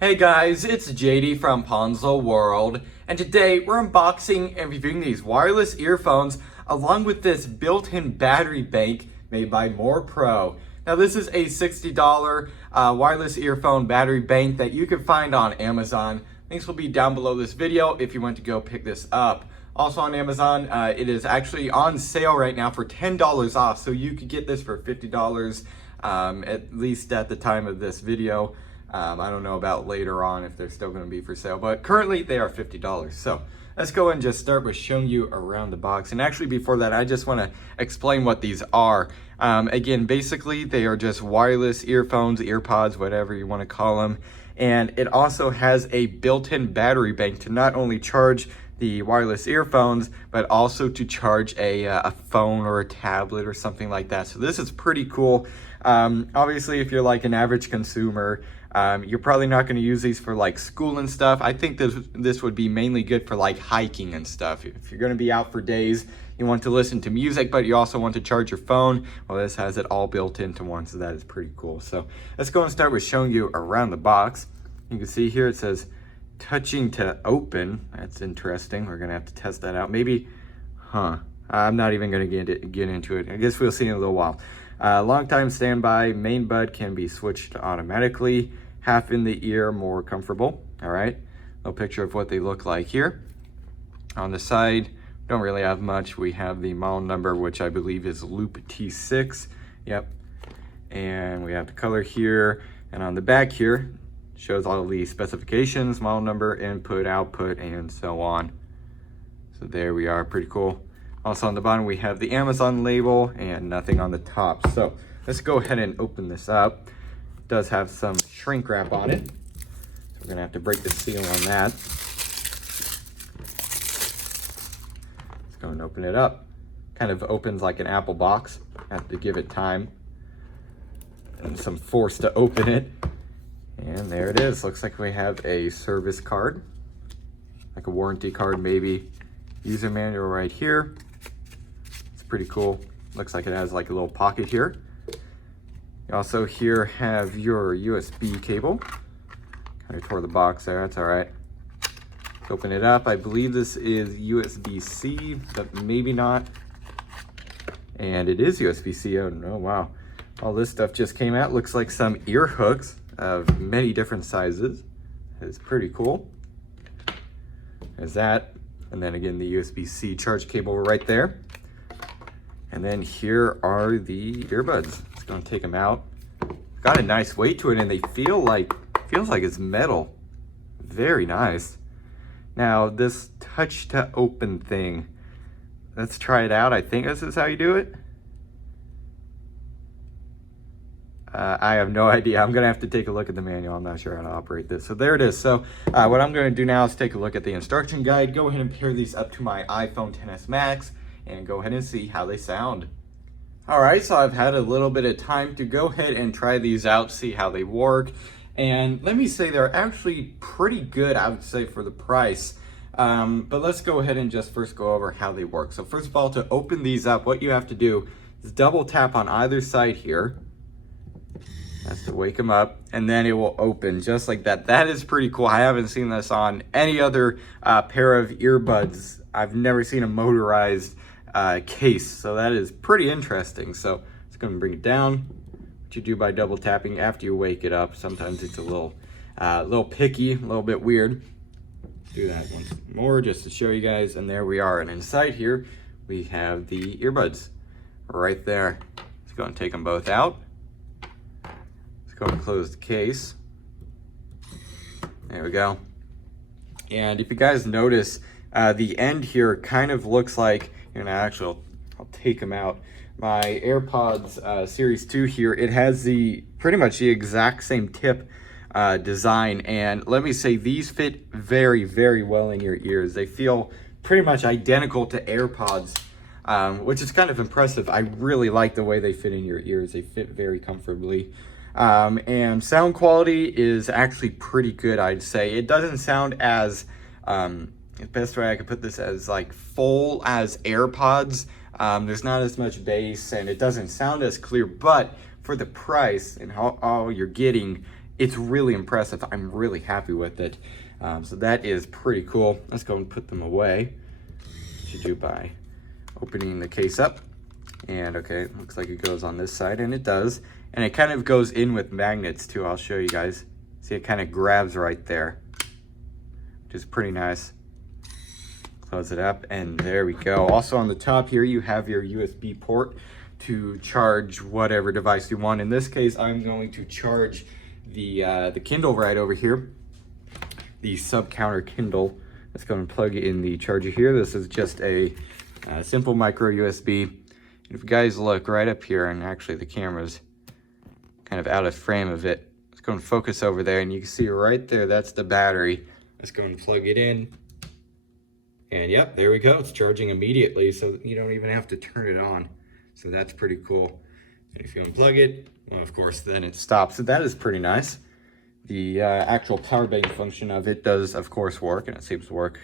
Hey guys, it's JD from Ponzo World, and today we're unboxing and reviewing these wireless earphones along with this built-in battery bank made by MorePro. Now this is a $60 wireless earphone battery bank that you can find on Amazon. Links will be down below this video if you want to go pick this up. Also on Amazon, it is actually on sale right now for $10 off, so you could get this for $50 at least at the time of this video. I don't know about later on if they're still going to be for sale, but currently they are $50. So let's go and just start with showing you around the box. And actually before that, I just want to explain what these are. Again, basically they are just wireless earphones, earpods, whatever you want to call them. And it also has a built-in battery bank to not only charge the wireless earphones, but also to charge a phone or a tablet or something like that. So this is pretty cool. Obviously, if you're like an average consumer, you're probably not going to use these for like school and stuff. I think this would be mainly good for like hiking and stuff. If you're going to be out for days, you want to listen to music, but you also want to charge your phone. Well, this has it all built into one, so that is pretty cool. So let's go and start with showing you around the box. You can see here it says touching to open. That's interesting. We're going to have to test that out. Maybe, I'm not even going to get into it. I guess we'll see in a little while. Long time standby, main bud can be switched automatically. Half in the ear, more comfortable. All right, a picture of what they look like here. On the side, don't really have much. We have the model number, which I believe is Loop T6. Yep. And we have the color here. And on the back here, shows all the specifications, model number, input, output, and so on. So there we are, pretty cool. Also on the bottom, we have the Amazon label and nothing on the top. So let's go ahead and open this up. It does have some shrink wrap on it. So we're gonna have to break the seal on that. Let's go and open it up. Kind of opens like an Apple box. Have to give it time and some force to open it. And there it is. Looks like we have a service card, like a warranty card maybe. User manual right here. It's pretty cool. Looks like it has like a little pocket here. You also here have your USB cable. Kind of tore the box there, that's all right. Let's open it up. I believe this is USB-C, but maybe not. And it is USB-C, oh no, wow. All this stuff just came out. Looks like some ear hooks of many different sizes. It's pretty cool. There's that. And then again, the USB-C charge cable right there. And then here are the earbuds. Just gonna take them out. Got a nice weight to it, and they feels like it's metal. Very nice. Now this touch to open thing, let's try it out. I think this is how you do it. I have no idea. I'm gonna have to take a look at the manual. I'm not sure how to operate this. So there it is. So what I'm gonna do now is take a look at the instruction guide, go ahead and pair these up to my iPhone XS Max, and go ahead and see how they sound. All right, so I've had a little bit of time to go ahead and try these out, see how they work. And let me say they're actually pretty good, I would say, for the price. But let's go ahead and just first go over how they work. So first of all, to open these up, what you have to do is double tap on either side here. That's to wake them up, and then it will open just like that. That is pretty cool. I haven't seen this on any other pair of earbuds. I've never seen a motorized case, so that is pretty interesting. So it's going to bring it down. What you do by double tapping after you wake it up. Sometimes it's a little picky, a little bit weird. Do that once more just to show you guys, and there we are. And inside here we have the earbuds right there. Let's go and take them both out. Go and close the case. There we go. And if you guys notice, the end here kind of looks like, actually I'll take them out. My AirPods Series 2 here, it has pretty much the exact same tip design. And let me say, these fit very, very well in your ears. They feel pretty much identical to AirPods, which is kind of impressive. I really like the way they fit in your ears. They fit very comfortably. And sound quality is actually pretty good, I'd say. It doesn't sound as, the best way I could put this, as like full as AirPods. There's not as much bass, and it doesn't sound as clear, but for the price and how all you're getting, it's really impressive. I'm really happy with it. So that is pretty cool. Let's go and put them away. Should do by opening the case up. And okay, it looks like it goes on this side, and it does. And it kind of goes in with magnets too. I'll show you guys. See, it kind of grabs right there, which is pretty nice. Close it up, and there we go. Also on the top here, you have your USB port to charge whatever device you want. In this case, I'm going to charge the Kindle right over here, the sub-counter Kindle. Let's go and plug in the charger here. This is just a simple micro USB. And if you guys look right up here, and actually the camera's kind of out of frame of it. Let's go and focus over there, and you can see right there, that's the battery. Let's go and plug it in. And yep, there we go. It's charging immediately, so you don't even have to turn it on. So that's pretty cool. And if you unplug it, well, of course, then it stops. So that is pretty nice. The actual power bank function of it does, of course, work, and it seems to work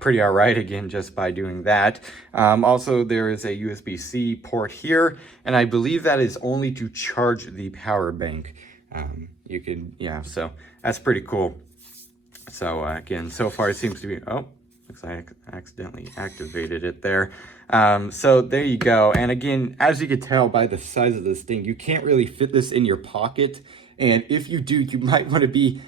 pretty all right, again, just by doing that. Also, there is a USB-C port here, and I believe that is only to charge the power bank. You can, yeah, so that's pretty cool. So again, so far it seems to be, oh, looks like I accidentally activated it there. So there you go. And again, as you can tell by the size of this thing, you can't really fit this in your pocket. And if you do, you might want to be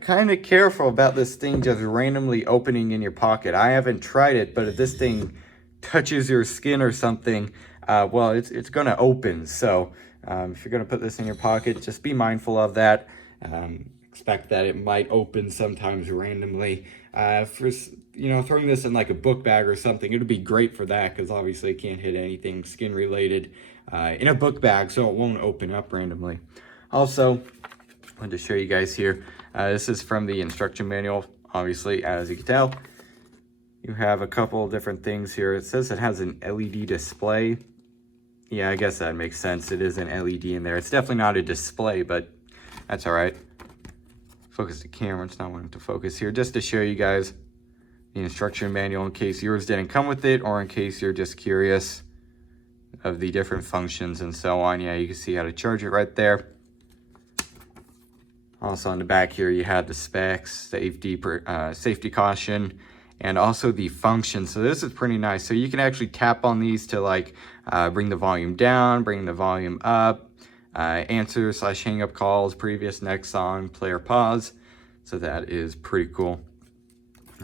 kind of careful about this thing just randomly opening in your pocket. I haven't tried it, but if this thing touches your skin or something, well, it's going to open. So if you're going to put this in your pocket, just be mindful of that. Expect that it might open sometimes randomly. For, you know, throwing this in like a book bag or something, it would be great for that, because obviously it can't hit anything skin related in a book bag, so it won't open up randomly. Also, I wanted to show you guys here, this is from the instruction manual. Obviously, as you can tell, you have a couple different things here. It says it has an LED display. Yeah, I guess that makes sense. It is an LED in there. It's definitely not a display, but that's all right. Focus the camera. It's not wanting to focus here. Just to show you guys the instruction manual in case yours didn't come with it, or in case you're just curious of the different functions and so on. Yeah, you can see how to charge it right there. Also on the back here, you have the specs, safety caution, and also the function. So this is pretty nice. So you can actually tap on these to like bring the volume down, bring the volume up, answer / hang up calls, previous, next song, play or pause. So that is pretty cool.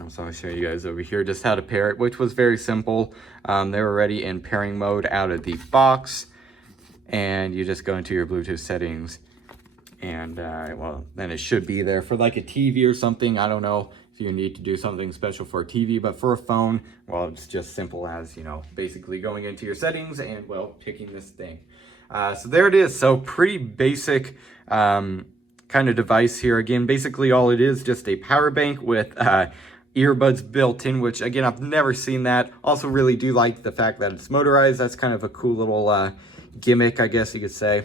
So I'll show you guys over here just how to pair it, which was very simple. They were already in pairing mode out of the box, and you just go into your Bluetooth settings, and well, then it should be there for like a TV or something. I don't know if you need to do something special for a TV, but for a phone, well, it's just simple as, you know, basically going into your settings and, well, picking this thing. So there it is. So pretty basic kind of device here. Again, basically all it is, just a power bank with earbuds built in, which again, I've never seen that. Also really do like the fact that it's motorized. That's kind of a cool little gimmick, I guess you could say.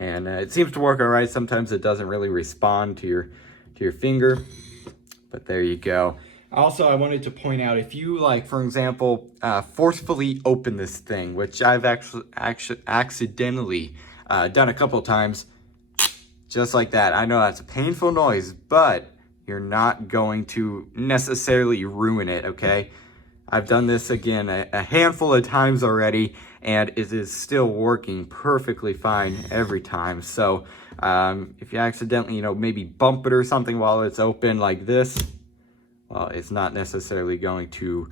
And it seems to work all right. Sometimes it doesn't really respond to your finger, but there you go. Also, I wanted to point out, if you, like, for example, forcefully open this thing, which I've actually accidentally done a couple times, just like that. I know that's a painful noise, but you're not going to necessarily ruin it, okay? I've done this, again, a handful of times already, and it is still working perfectly fine every time. So if you accidentally, you know, maybe bump it or something while it's open like this, well, it's not necessarily going to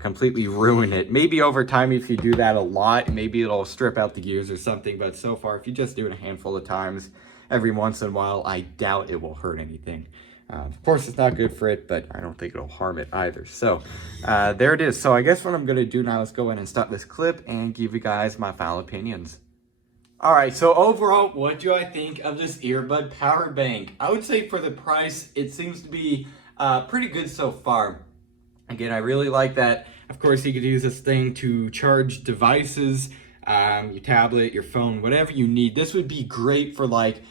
completely ruin it. Maybe over time, if you do that a lot, maybe it'll strip out the gears or something. But so far, if you just do it a handful of times, every once in a while, I doubt it will hurt anything. Of course, it's not good for it, but I don't think it'll harm it either. So there it is. So I guess what I'm going to do now is go in and stop this clip and give you guys my final opinions. All right, so overall, what do I think of this earbud power bank? I would say for the price, it seems to be pretty good so far. Again, I really like that. Of course, you could use this thing to charge devices, your tablet, your phone, whatever you need. This would be great for like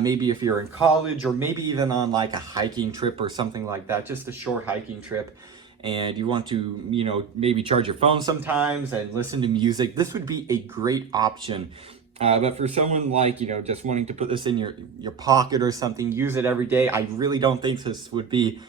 maybe if you're in college, or maybe even on like a hiking trip or something like that, just a short hiking trip, and you want to, you know, maybe charge your phone sometimes and listen to music. This would be a great option, But for someone like, just wanting to put this in your pocket or something, use it every day, I really don't think this would be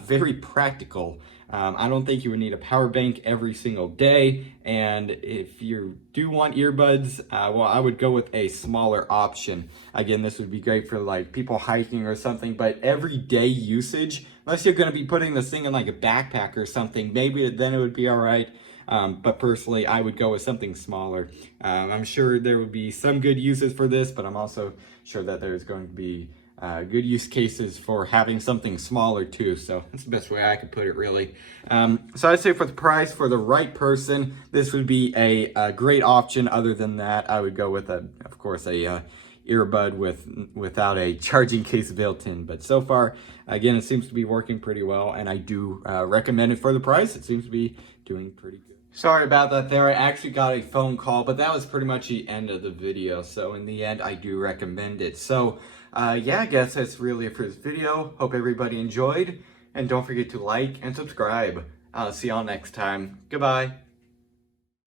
very practical. I don't think you would need a power bank every single day. And if you do want earbuds, well, I would go with a smaller option. Again, this would be great for like people hiking or something, but everyday usage, unless you're going to be putting this thing in like a backpack or something, maybe then it would be all right. But personally, I would go with something smaller. I'm sure there would be some good uses for this, but I'm also sure that there's going to be good use cases for having something smaller too. So that's the best way I could put it, really. So I'd say for the price, for the right person, this would be a great option. Other than that, I would go with, of course, a earbud without a charging case built in. But so far, again, it seems to be working pretty well, and I do recommend it for the price. It seems to be doing pretty good. Sorry about that there. I actually got a phone call, but that was pretty much the end of the video. So in the end, I do recommend it. So yeah, I guess that's really it for this video. Hope everybody enjoyed, and don't forget to like and subscribe. I'll see y'all next time. Goodbye.